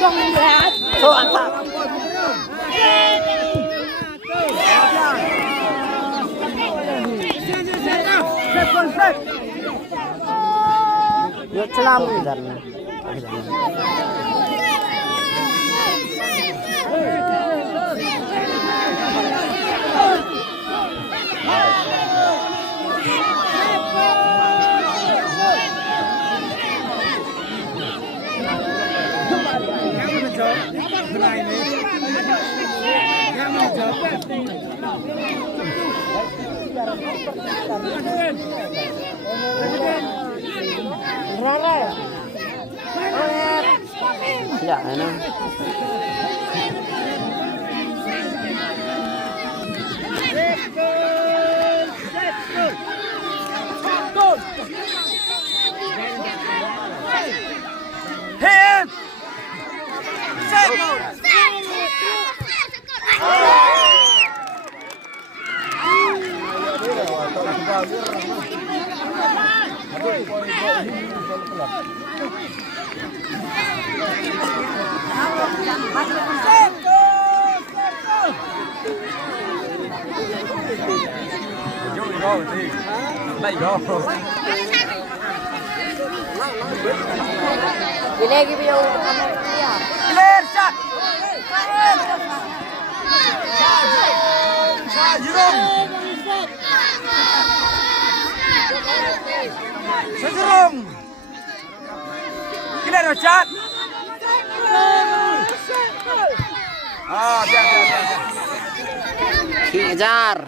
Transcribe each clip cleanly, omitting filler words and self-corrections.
So antap. Yo selam idan. Ya, ano? Hit! Set! Lagi video clear shot. Sejurung. Clear shot. Ah, biar. Kejar.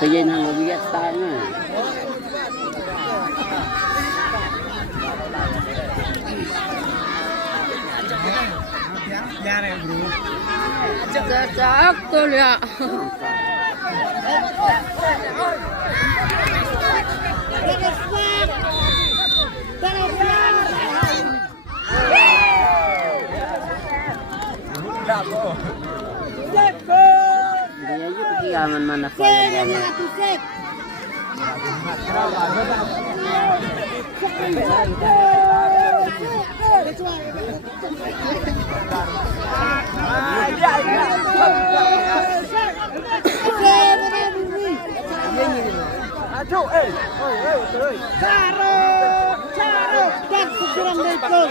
Kaya nang mabigat tayo. Yare bro. Cak tuh ya. Dia aja pergi aman mana fire. Aduh, caro, dan kurang dekol.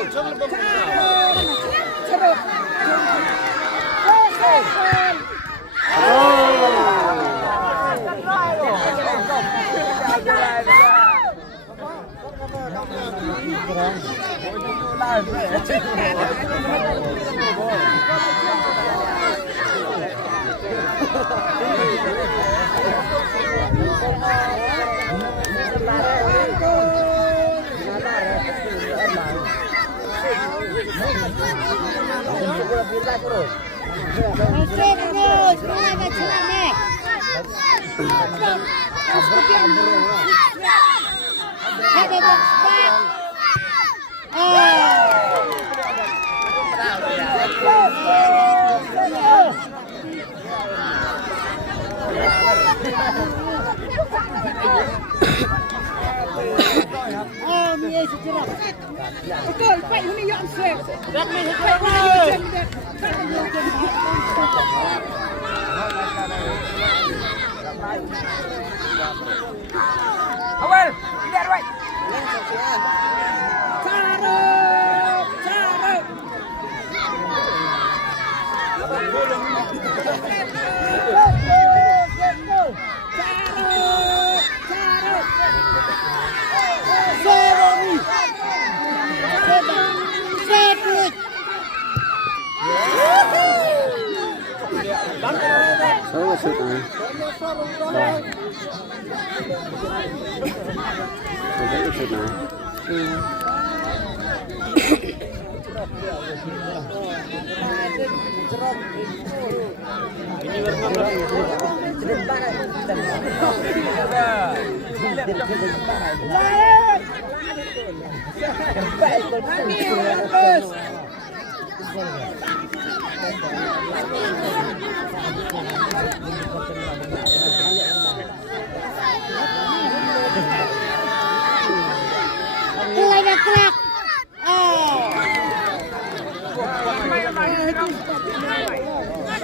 Caro. Betul, Pak ini yang sih. Awal, lihat right. Oh, shoot on. Shoot on.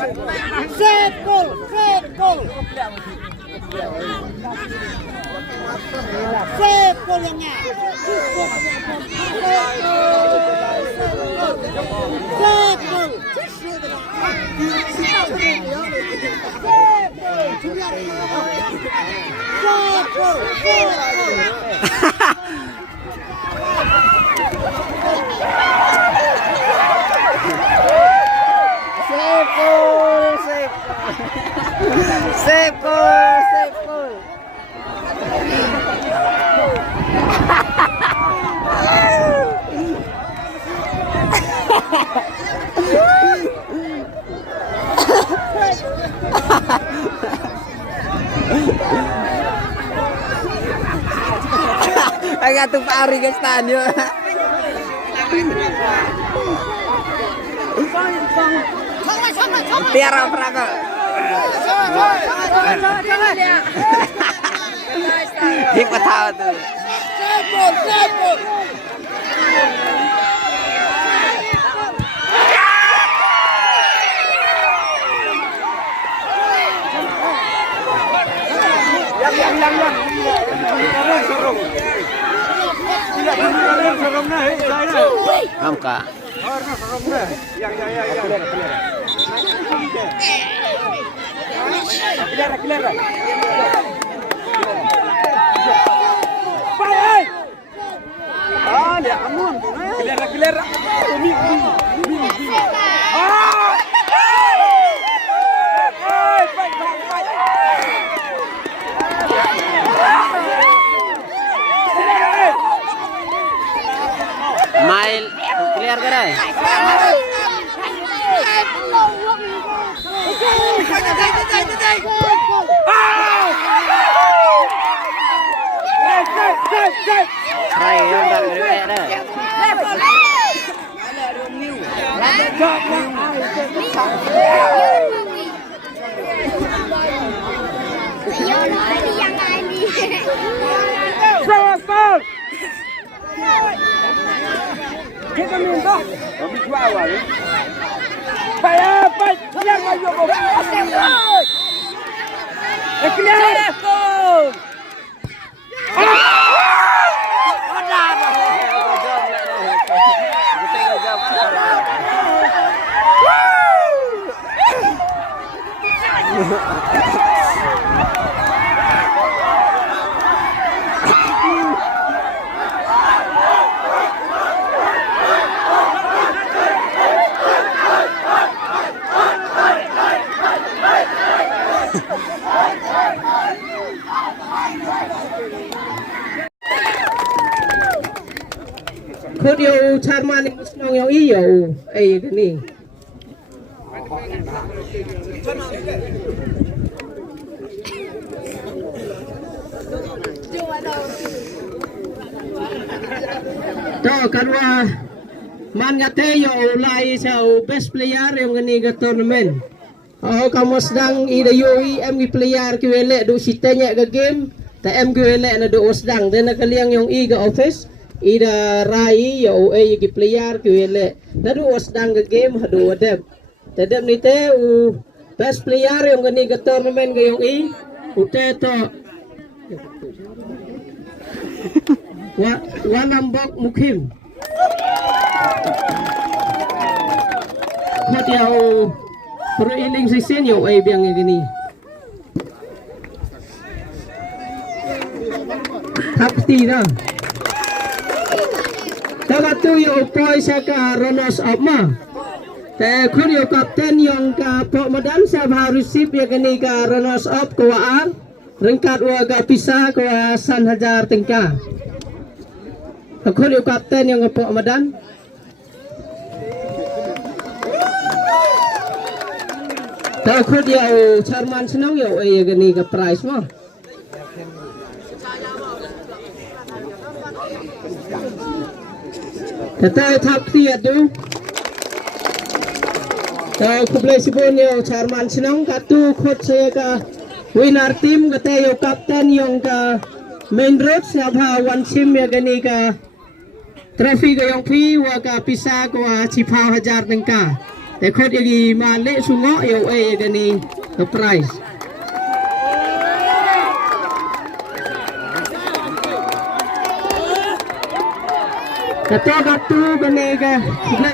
Sepul. Sepul yang nya. Sepul. Sepul. Agak tuh pari guys tanyo. Tiara peraga. Hikmat tahu tuh. Sepul. Hamka. Mail clear ke dah? Hai, yang dah clear dah. Kita minta, kami jual awal. Bayar, clear maju kau. Clear. Kau dia Charman ni senang yang iyo, ni. Tahu kedua man ngate yo ulai sao best player yang ni ke tournament. Oh kamu sedang ida yoi MG player QLE do sitanya ke game, ta MG QLE na do sedang dan kaliang yang i ke office. Ida rai yo gi player QLE na do sedang ke game hadu adab. Tadab ni te best player yang ni ke tournament ke yang i ute to Wanambok Mukim. Kau dia periling season yo biang gini. Kapti dah. Takat tu yo poi saka Ronos Opma. Te kau yo kapten yang ka Pokmadan sabah receive ya gini ka Ronos Op kuaan. Rengkat waga pisah kua San Hajar Tengka. Aku ni kapten yang ngepok Madan. Tak aku dia Charman senang ya gini ke prize mah. Kata tak tiada tu. Tak aku boleh sebut ya Charman senang katu kot saya ke winner team kata ya kapten yang ke main road siapa one team ya gini ke Traffic yang pi waga pisah ko Cipau Hajar Tengka. Ekot yagi male sungo yo gani the prize. Kata gatu gani